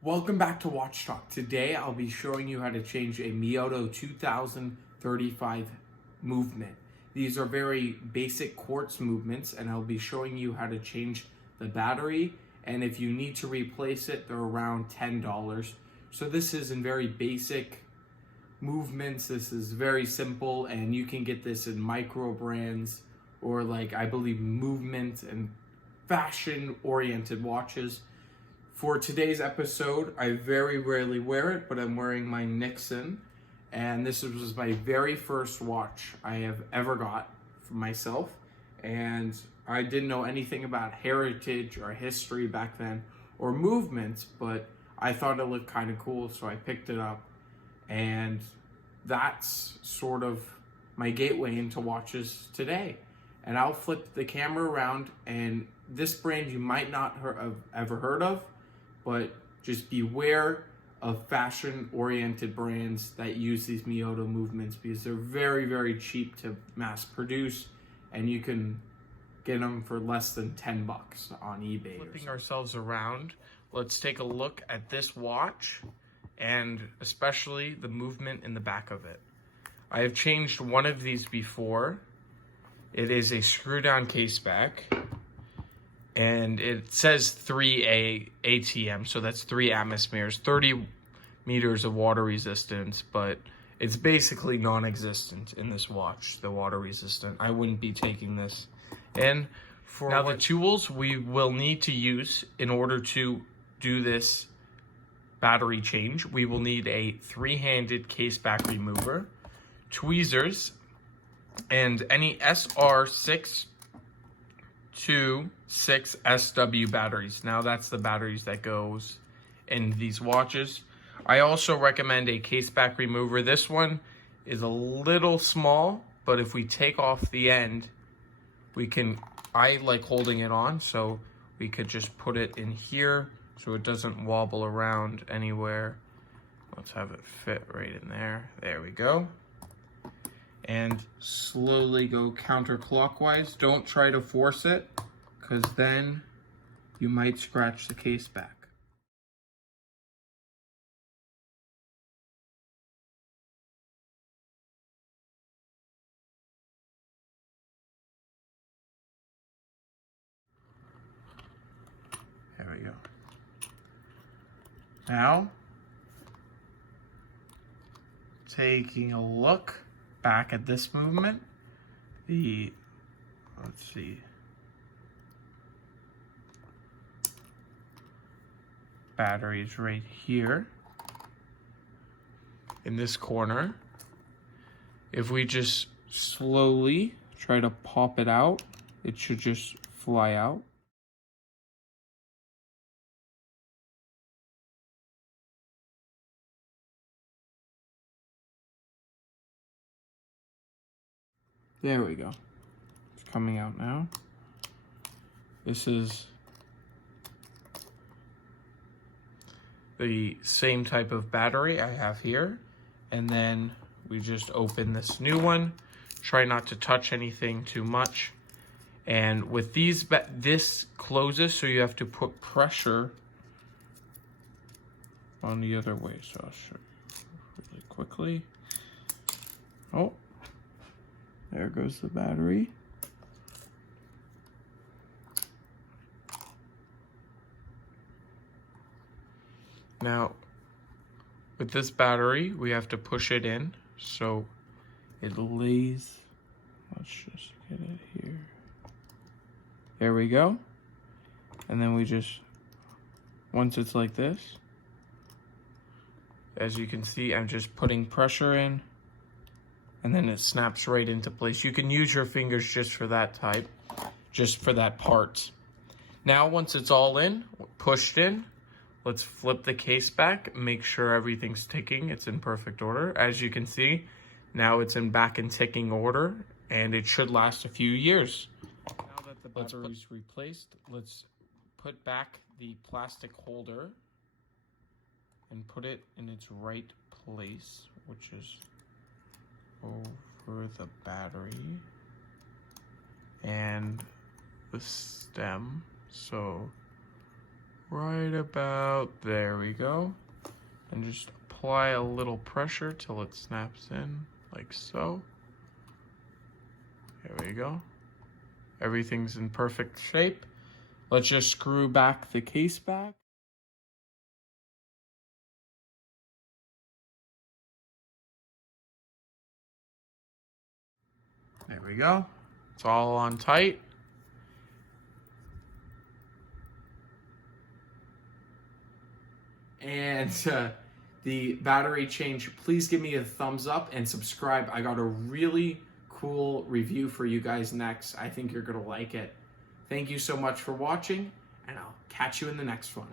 Welcome back to Watch Talk. Today I'll be showing you how to change a Miyota 2035 movement. These are very basic quartz movements, and I'll be showing you how to change the battery, and if you need to replace it, they're around $10. So this is in very basic movements. This is very simple, and you can get this in micro brands or I believe movement and fashion oriented watches. For today's episode, I very rarely wear it, but I'm wearing my Nixon, and this was my very first watch I have ever got for myself, and I didn't know anything about heritage or history back then or movements, but I thought it looked kind of cool, so I picked it up, and that's sort of my gateway into watches today. And I'll flip the camera around, and this brand you might not have ever heard of, but just beware of fashion-oriented brands that use these Miyota movements because they're very, very cheap to mass produce, and you can get them for less than $10 on eBay. Flipping ourselves around, let's take a look at this watch and especially the movement in the back of it. I have changed one of these before. It is a screw-down case back. And it says 3 ATM, so that's 3 atmospheres, 30 meters of water resistance, but it's basically non-existent in this watch, the water resistant. I wouldn't be taking this in. Now the tools we will need to use in order to do this battery change, we will need a 3-handed case back remover, tweezers, and any SR6 to 6 SW batteries. Now that's the batteries that goes in these watches. I also recommend a case back remover. This one is a little small, but if we take off the end, I like holding it on, so we could just put it in here so it doesn't wobble around anywhere. Let's have it fit right in there. There we go. And slowly go counterclockwise. Don't try to force it, because then you might scratch the case back. There we go. Now, taking a look back at this movement, let's see, batteries right here in this corner. If we just slowly try to pop it out, it should just fly out. There we go. It's coming out now. This is the same type of battery I have here. And then we just open this new one. Try not to touch anything too much. And with these, this closes, so you have to put pressure on the other way. So I'll show you really quickly. Oh. There goes the battery. Now, with this battery, we have to push it in so it lays. Let's just get it here. There we go. And then we just, once it's like this, as you can see, I'm just putting pressure in, and then it snaps right into place. You can use your fingers just for that type, just for that part. Now, once it's all in, pushed in, let's flip the case back, make sure everything's ticking, it's in perfect order. As you can see, now it's back in ticking order, and it should last a few years. Now that the battery's replaced, let's put back the plastic holder and put it in its right place, which is over the battery and the stem. So right about there we go. And just apply a little pressure till it snaps in, like so. There we go. Everything's in perfect shape. Let's just screw back the case back. There we go. It's all on tight. And the battery change, please give me a thumbs up and subscribe. I got a really cool review for you guys next. I think you're gonna like it. Thank you so much for watching, and I'll catch you in the next one.